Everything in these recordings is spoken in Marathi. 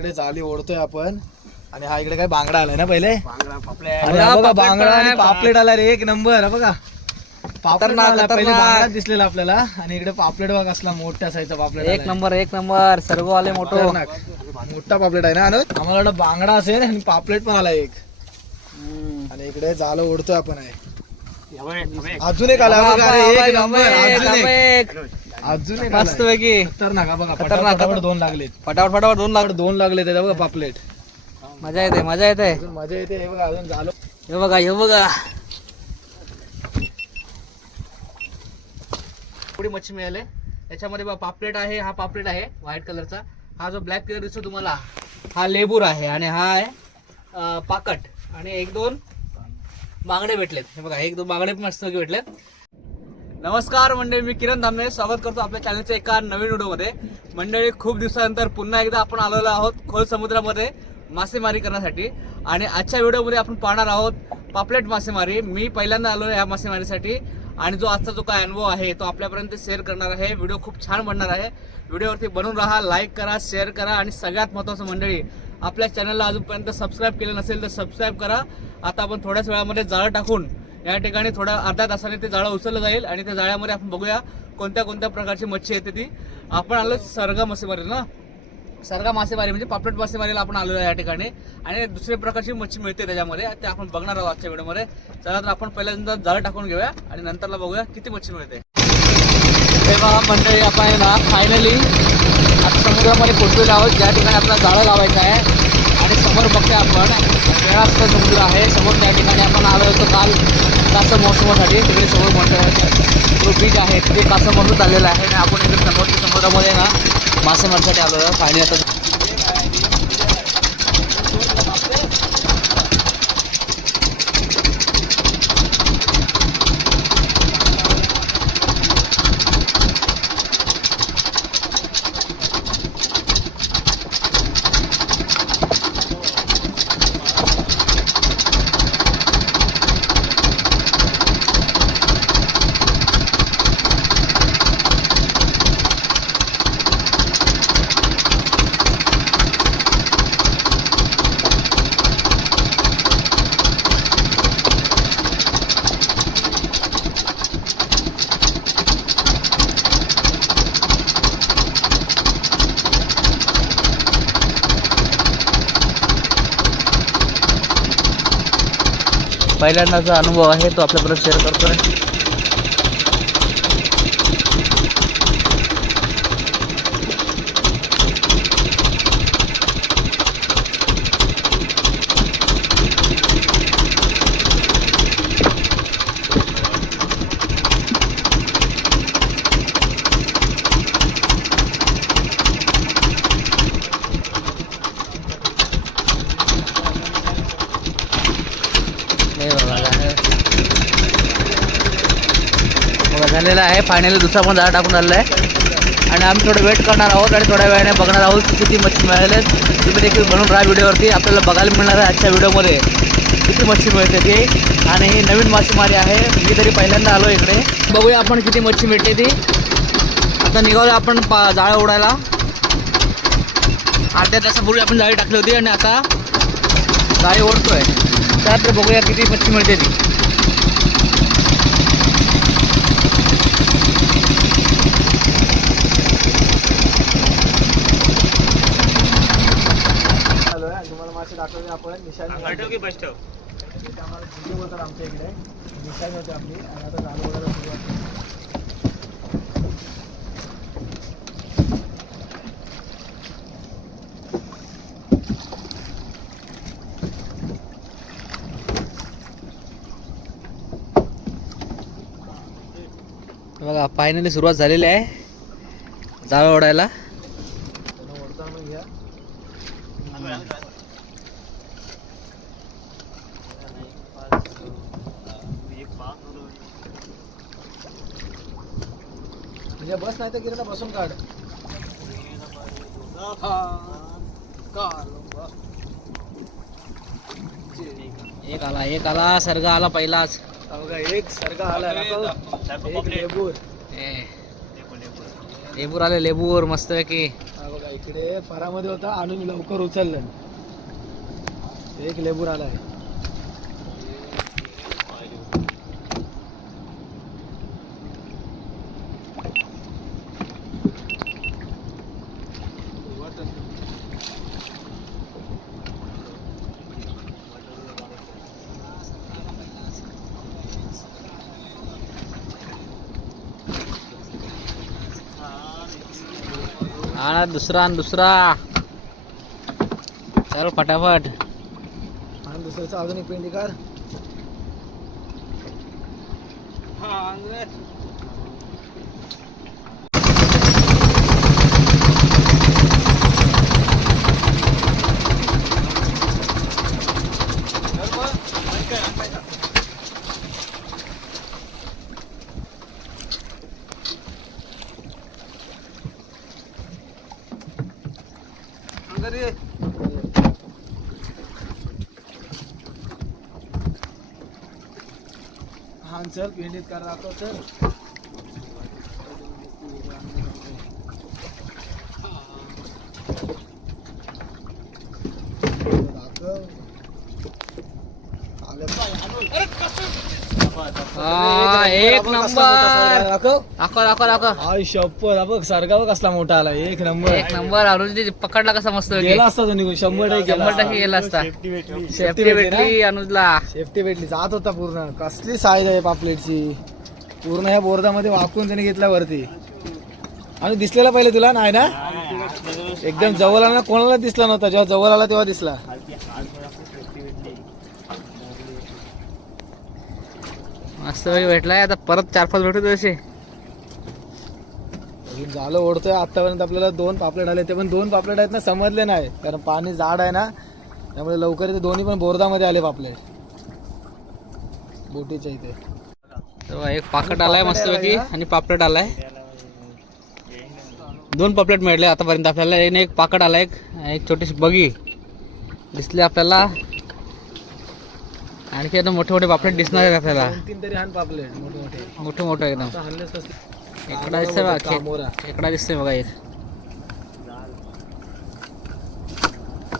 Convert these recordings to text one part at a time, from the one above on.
इकडे जाली ओढतोय आपण. आणि हा इकडे काय बांगडा आलाय ना पहिले? बांगडा पापल्या आणि हा बघा पापलेट बांगडा आणि. पापलेट आला रे एक नंबर हा बघा. पापलेट खतरनाक, आला पहिले खतरनाक. बांगडा दिसलेला आपल्याला. आणि इकडे पापलेट बघ असला मोठ्या साईजचा पापलेट एक आलाय. नंबर एक नंबर. सर्व आले मोठो. खतरनाक. मोठा पापलेट आहे ना अनुज? आम्हाला वाटलं बांगडा असेल आणि पापलेट पण आला एक. आणि इकडे जालं ओढतोय आपण आहे. अजून एक आला बघा रे, एक नंबर अजून एक. अजून एक. आलाय. मस्त पैकी. खतरनाक हा बघा खतरनाक. दोन लागलेत. फटाफट फटाफट दोन लाख दोन लागले त्याच्या बघा पापलेट. मजा येते मजा येते. अजून मजा येते हे बघा अजून झालं. हे बघा हे बघा. थोडी मच्छी मिळाले. त्याच्यामध्ये बघा पापलेट आहे हा पापलेट आहे व्हाईट कलरचा. हा जो ब्लॅक कलर दिसतो तुम्हाला हा लेबूर आहे आणि हा आहे अं, पाकट. आणि एक दोन बांगडे भेटलेत. हे बघा एक दोन बांगडे पण मस्त भेटलेत. नमस्कार मंडळी मी किरण धामणे. स्वागत करतो आपल्या चॅनलच्या एका नवीन व्हिडिओमध्ये. मंडळी खूप दिवसानंतर पुन्हा एकदा आपण आलेलो आहोत खोल समुद्रामध्ये मासेमारी करण्यासाठी. आणि आजच्या व्हिडिओमध्ये आपण पाहणार आहोत पापलेट मासेमारी. मी पहिल्यांदा आलो या मासेमारीसाठी. आणि जो आजचा जो काय अनुभव आहे तो आपल्यापर्यंत शेअर करणार आहे. व्हिडिओ खूप छान बनणार आहे. व्हिडिओवरती बनून राहा लाईक करा शेअर करा. आणि सगळ्यात महत्त्वाचं मंडळी आपल्या चॅनलला अजूनपर्यंत सबस्क्राईब केलं नसेल तर सबस्क्राईब करा. आता आपण थोड्याच वेळामध्ये जाळं टाकून या ठिकाणी थोडा अर्ध्या तासाने ते जाळं उचललं जाईल आणि त्या जाळ्यामध्ये आपण बघूया कोणत्या कोणत्या प्रकारची मच्छी येते ती. आपण आलो सरगा मासेमारी ना? सरगा मासेमारी म्हणजे पापलेट मासेमारीला आपण आलो आहे या ठिकाणी. आणि दुसऱ्या प्रकारची मच्छी मिळते त्याच्यामध्ये. ते आपण बघणार आहोत आजच्या व्हिडिओमध्ये. चला तर आपण पहिल्यांदा जाळं टाकून घेऊया आणि नंतरला बघूया किती मच्छी मिळते. तेव्हा मंडळी आपण आहे ना फायनली आता समुद्रामध्ये पोचलेलो आहोत. ज्या ठिकाणी आपला जाळं लावायचं आहे आणि समोर बघते आपण. वेळाचं समुद्र आहे. समोर त्या ठिकाणी आपण आलो होतो काल कासं महोत्सवासाठी. तिकडे समोर मोठं जो बीच आहे तिथे कासं महोत्सव चाललेला आहे. आणि आपण इकडे समोरच्या समुद्रामध्ये ना मासेमारीसाठी आलो पाणी आता पहिल्यांदाचा अनुभव आहे तो आपल्याबरोबर शेअर करतो आहे बघा झालं. बघा झालेला आहे. फायनली दुसरा पण जाळा टाकून झालेला आहे. आणि आम्ही थोडं वेट करणार आहोत आणि थोड्या वेळाने बघणार आहोत की किती मच्छी मिळाले तुम्ही देखील बनून राहा व्हिडिओवरती. आपल्याला बघायला मिळणार आहे आजच्या व्हिडिओमध्ये किती मच्छी मिळते ती. आणि ही नवीन मासेमारी आहे. मी तरी पहिल्यांदा आलो इकडे. बघूया आपण किती मच्छी मिळते ती. आता निघालो आपण पा जाळं उडायला. अर्ध्या तासापूर्वी आपण जाळी टाकली होती आणि आता जाळी ओढतोय. त्यात बघूया किती मच्छी मिळते ती आलोय आणि तुम्हाला मासे दाखवले आपण. निशाणी इथे आम्हाला जिथे बोलतात आमच्या इकडे. निशाणी होती आपली. आणि आता जाणं ओढायला सुरुवात केली. बघा फायनली सुरुवात झालेली आहे. जाळं ओढायला. म्हणजे बस नाही तर गिरणा बसून काढ. एक आला एक आला सर्ग आला पहिलाच. बघा एक सारखा आला एक लेबूर. ए, लेबूर आले लेबूर मस्त की हा बघा इकडे फरामध्ये होता आणून लवकर उचललं. एक लेबूर आलाय. हा दुसरा आणि दुसरा चल फटाफट आणि दुसऱ्याचं अजून एक पेंडी कार हा चल भेंडीत कर राहतो चल दाखव. आलं हा, एक नंबर. दाखव. दाखव दाखव हा बघ सरगा बघ कसला मोठा आला एक नंबर. एक नंबर अनुज पकडला कसा मस्त गेला असता तो निघून शंभर टक्के शंभर टक्के गेला असता. सेफ्टी सेफ्टी भेटली अनुजला. सेफ्टी भेटली जात होता पूर्ण. कसली साईज आहे पापलेटची पूर्ण ह्या बोर्डामध्ये वाकून त्याने घेतला वरती. आणि दिसलेला पहिले तुला नाही ना? एकदम जवळ आला ना कोणाला दिसला नव्हता? जेव्हा जवळ आला तेव्हा दिसला. मस्त पैकी भेटलाय. आता परत चार पाच भेटू तसे झालं ओढतोय. आतापर्यंत आपल्याला दोन पापलेट आले. ते पण दोन पापलेट आहेत ना समजले नाही. कारण पाणी जाड आहे ना त्यामुळे लवकर ते दोन्ही पण बोर्दामध्ये आले पापलेट. बोटीच्या इथे. एक पाकट आलाय मस्त पैकी आणि पापलेट आलाय. दोन पापलेट मिळले आतापर्यंत आपल्याला. एक पाकट आलाय एक छोटीशी बगी. दिसली आपल्याला. आणखी आता मोठे मोठे पापलेट दिसणार आहेत आपल्याला दोन तीन तरी हान पापलेट मोठे मोठे. मोठे मोठे एकदम. आता. खेकडा दिसतोय बघा खे- कामोरा. खेकडा दिसतोय बघा एक.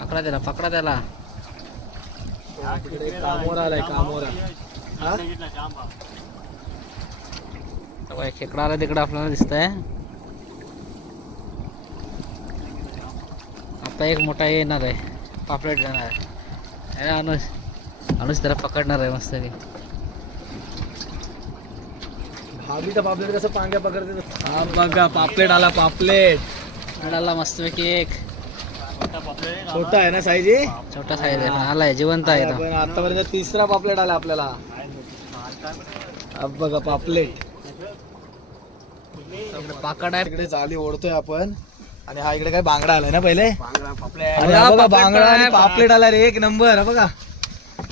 पकडा त्याला पकडा त्याला. तिकडे कामोरा आलाय कामोरा. हा? खेकडा आला तिकडे आपल्याला दिसतंय. आता एक मोठा येणार आहे पापलेट येणार आहे. ना अनुज त्याला पकडणार आहे मस्त की भाभी तर पापलेट कसं पांग्या पकडते हा बघा पापलेट आला पापलेट. आला मस्तपैकी एक छोटा आहे ना साईजी छोटा साईज आहे आलाय जिवंत आहे आतापर्यंत तिसरा पापलेट आला आपल्याला. बघा पापलेट. पाकड आहे. इकडे चाली ओढतोय आपण. आणि हा इकडे काय बांगडा आलाय ना पहिले? पापलेट. बांगडा. आणि पापलेट. आला रे एक नंबर बघा.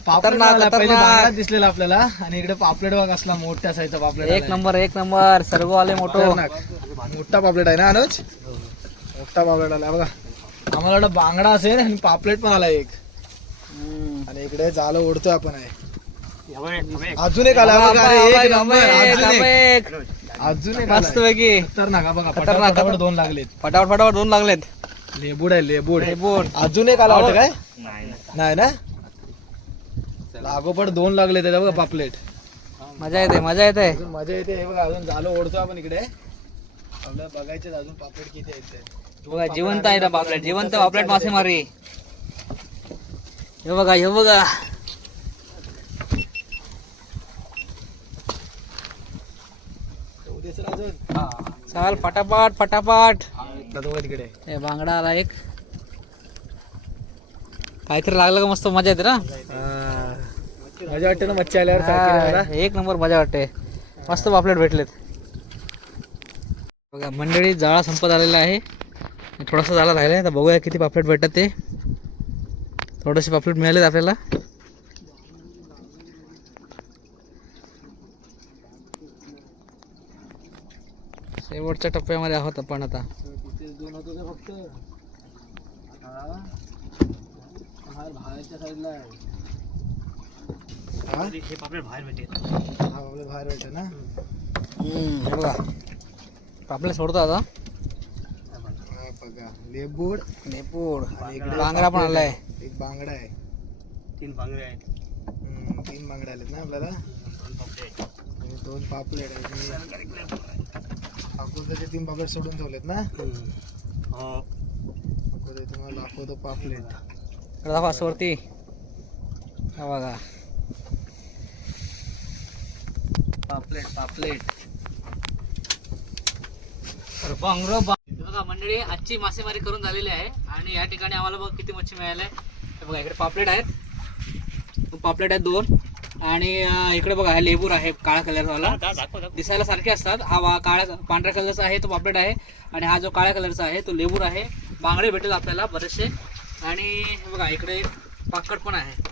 पापलेट खतरनाक, आला पहिले खतरनाक. बांगडा दिसलेला आपल्याला. आणि इकडे पापलेट बघा असला मोठ्या साईजचा पापलेट एक आलाय. नंबर एक नंबर. सर्व आले मोठो. खतरनाक. मोठा पापलेट आहे ना अनुज? मोठा पापलेट आला बघा. आम्हाला वाटलं बांगडा असेल आणि पापलेट पण आला एक. आणि इकडे जालं ओढतोय आपण आहे. अजून एक आला बघा. अरे एक नंबर. अजून एक. अजून एक मस्त. पैकी खतरनाक. हा बघा खतरनाक. दोन लागलेत. फटाफट फटाफट दोन लागलेत. लेबूड आहे लेबूड. लेबूड. अजून एक आला वाटतं काय? नाही ना? लागोपाठ दोन लागले ते बघा पापलेट. मजा येते मजा येते. अजून मजा येते हे बघा अजून झालं ओढतोय आपण इकडे. आपल्याला बघायचे अजून पापलेट किती आहेत बघा जिवंत आहे ना पापलेट जिवंत पापलेट मासेमारी. हे बघा हे बघा. चाल फटाफट फटाफट तिकडे. हे बांगडा आला एक. काहीतरी लागलं का मस्त मजा येते ना. मजा वाटते ना मच्छी आल्यावर सारखी एक नंबर मजा वाटते. मस्त पापलेट भेटलेत. बघा मंडळी जाळा संपत आलेला आहे. थोडासा जाळा राहिला आहे तर बघूया किती पापलेट भेटतात ते. थोडेसे पापलेट मिळालेत आपल्याला. शेवटच्या टप्प्यामध्ये आहोत आपण आता. दोन होतो फक्त हा. हा बाहेरच्या साईडला आहे. हा? हा पापलेट बाहेर भेटते ना। हे बघा पापलेट सोडतो आता। हा बघा लेबूड लेपूड आणि इकडे बांगडा। पण पापलेट आलाय। आहे. एक बांगडा आहे। तीन बांगडे आहेत। हम्म, तीन बांगडे आलेत ना आपल्याला? आणि दोन पापलेट आहेत. अकोल्याचे तीन पापलेट सोडून ठेवलेत ना? हो. अकोले तुम्हाला दाखवतो पापलेट. दाखवा वरती. हा बघा. पापलेट पापलेट. तर बांगडो बा- हे बघा मंडळी आजची मासेमारी करून झालेली आहे. आणि या ठिकाणी आम्हाला बघा किती मच्छी मिळाल्या हे बघा इकडे पापलेट आहेत. पापलेट आहेत दोन. आणि इकडे बघा हा लेबूर आहे काळा कलरवाला. दिसायला सारखे असतात. हा काळ्या पांढऱ्या कलरचा आहे तो पापलेट आहे. आणि हा जो काळ्या कलरचा आहे तो लेबूर आहे. बांगडे भेटेल आपल्याला बरेचसे. आणि हे बघा इकडे पाकड पण आहे.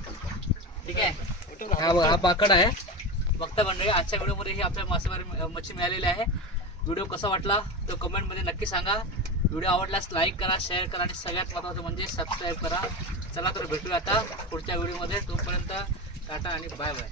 ठीक आहे? हा बघा हा पाकड आहे. बघता मंडळी आजच्या व्हिडिओमध्ये ही आपल्या मासेमारी मच्छी मिळालेली आहे. व्हिडिओ कसा वाटला तो कमेंटमध्ये नक्की सांगा. व्हिडिओ आवडल्यास लाईक करा शेअर करा आणि सगळ्यात महत्त्वाचं म्हणजे सबस्क्राईब करा. चला तर भेटूया आता पुढच्या व्हिडिओमध्ये. तोपर्यंत टाटा आणि बाय बाय.